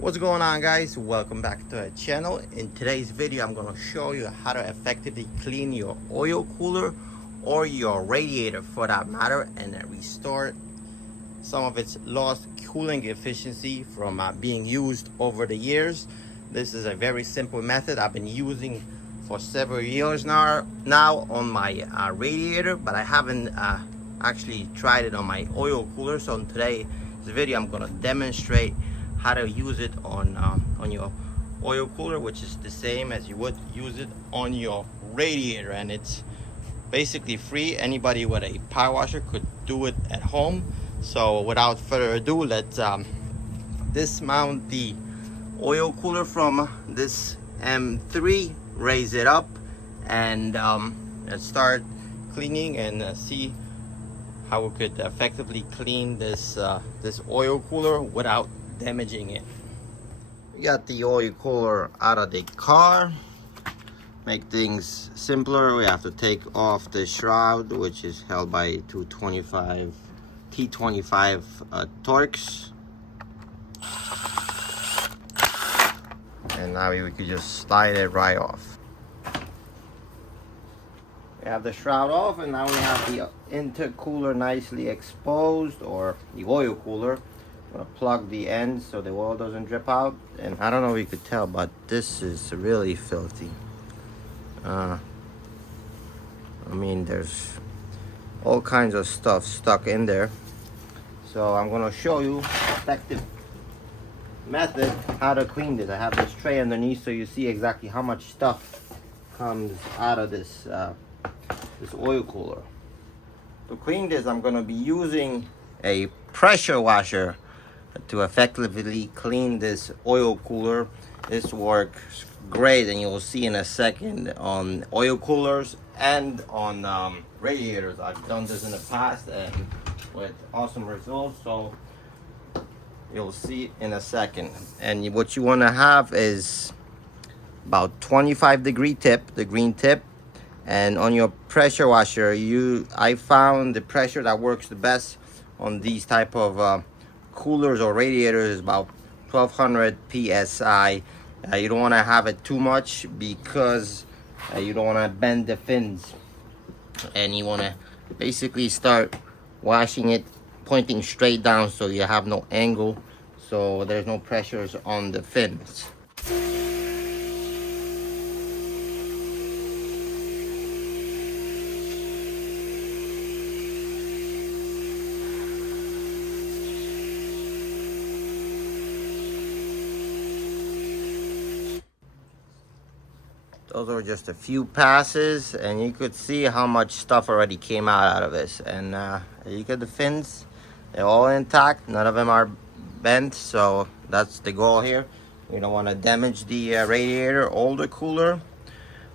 What's going on, guys? Welcome back to the channel. In today's video I'm going to show you how to effectively clean your oil cooler or your radiator for that matter, and then restore some of its lost cooling efficiency from being used over the years. This is a very simple method I've been using for several years now on my radiator, but I haven't actually tried it on my oil cooler. So in today's video I'm going to demonstrate how to use it on your oil cooler, which is the same as you would use it on your radiator, and it's basically free. Anybody with a power washer could do it at home. So without further ado, let's dismount the oil cooler from this M3, raise it up, and let's start cleaning and see how we could effectively clean this this oil cooler without damaging it. We got the oil cooler out of the car. Make things simpler, we have to take off the shroud, which is held by two T25 Torx. And now we could just slide it right off. We have the shroud off, and now we have the intercooler nicely exposed, or the oil cooler. I'm gonna plug the end so the oil doesn't drip out. And I don't know if you could tell, but this is really filthy. I mean, there's all kinds of stuff stuck in there. So I'm gonna show you effective method how to clean this. I have this tray underneath so you see exactly how much stuff comes out of this this oil cooler. To clean this, I'm gonna be using a pressure washer to effectively clean this oil cooler. This works great, and you'll see in a second on oil coolers and on radiators. I've done this in the past and with awesome results, so you'll see in a second. And what you want to have is about 25-degree tip, the green tip. And on your pressure washer, I found the pressure that works the best on these type of coolers or radiators is about 1200 psi. You don't want to have it too much because you don't want to bend the fins, and you want to basically start washing it pointing straight down so you have no angle, so there's no pressures on the fins. Those are just a few passes, and you could see how much stuff already came out of this. And you get the fins, they're all intact, none of them are bent, so that's the goal here. We don't want to damage the radiator or the cooler,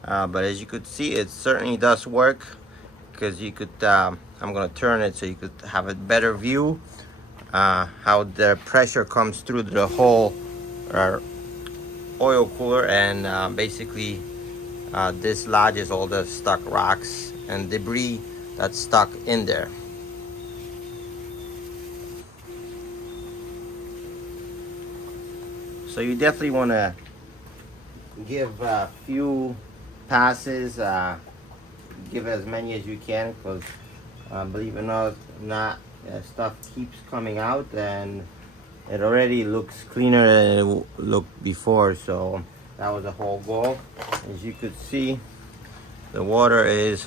but as you could see, it certainly does work, because you could I'm going to turn it so you could have a better view how the pressure comes through the whole oil cooler, and basically dislodges all the stuck rocks and debris that's stuck in there. So you definitely want to give a few passes, give as many as you can, because believe it or not, stuff keeps coming out, and it already looks cleaner than it looked before. So that was the whole goal. As you could see, the water is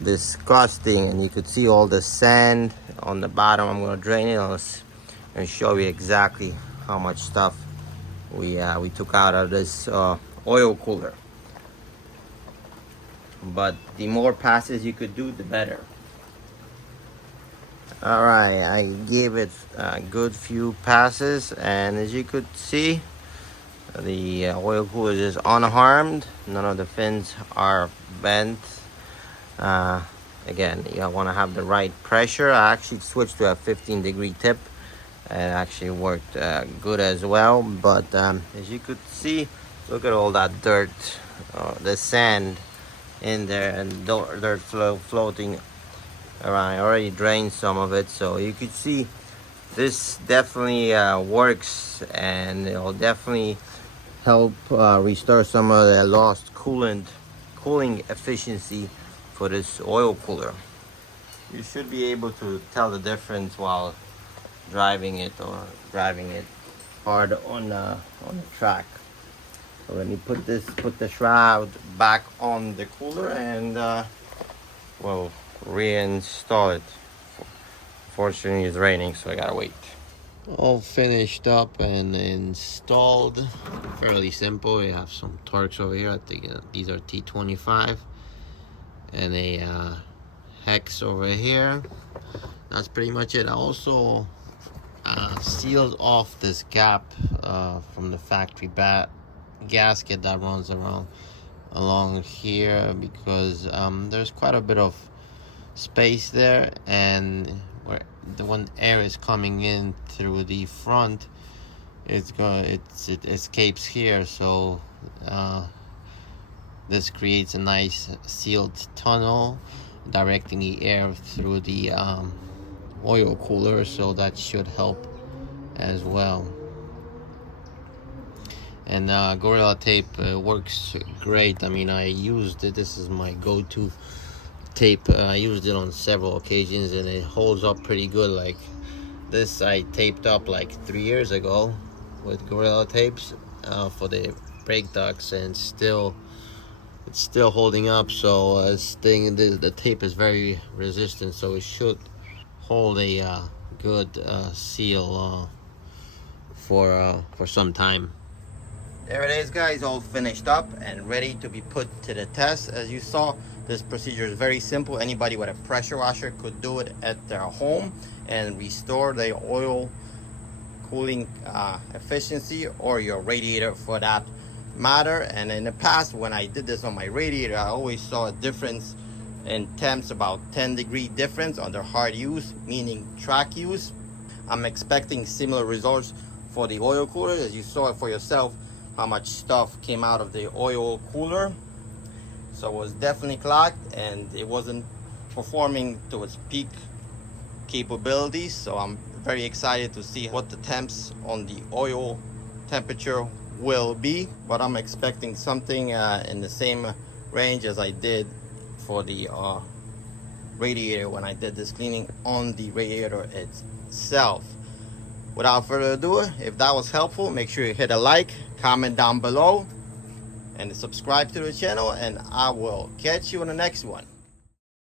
disgusting, and you could see all the sand on the bottom. I'm going to drain it and show you exactly how much stuff we took out of this oil cooler. But the more passes you could do, the better. All right, I gave it a good few passes, and as you could see, the oil cooler is unharmed. None of the fins are bent. Again, you want to have the right pressure. I actually switched to a 15-degree tip. It actually worked good as well. But as you could see, look at all that dirt, the sand in there, and dirt floating around. I already drained some of it, so you could see This definitely works, and it'll definitely help restore some of the lost cooling efficiency for this oil cooler. You should be able to tell the difference while driving it or driving it hard on the track. So let me put the shroud back on the cooler and we'll reinstall it. Fortunately, it's raining, so I gotta wait. All finished up and installed. Fairly simple. We have some Torx over here. I think these are T25, and a hex over here. That's pretty much it. I also sealed off this gap from the factory gasket that runs along here, because there's quite a bit of space there, and where when air is coming in through the front, it escapes here. So this creates a nice sealed tunnel directing the air through the oil cooler, so that should help as well. And Gorilla Tape works great. I mean, I used it. This is my go-to tape. I used it on several occasions, and it holds up pretty good. Like this, I taped up like 3 years ago with Gorilla Tapes for the brake ducts, and it's still holding up. So the tape is very resistant, so it should hold a good seal for some time. There it is, guys, all finished up and ready to be put to the test. As you saw, this procedure is very simple. Anybody with a pressure washer could do it at their home and restore the oil cooling efficiency, or your radiator for that matter. And in the past, when I did this on my radiator, I always saw a difference in temps, about 10-degree difference under hard use, meaning track use. I'm expecting similar results for the oil cooler. As you saw it for yourself, how much stuff came out of the oil cooler. So it was definitely clogged, and it wasn't performing to its peak capabilities. So I'm very excited to see what the temps on the oil temperature will be, but I'm expecting something in the same range as I did for the radiator when I did this cleaning on the radiator itself. Without further ado, if that was helpful, make sure you hit a like, comment down below, and subscribe to the channel, and I will catch you in the next one.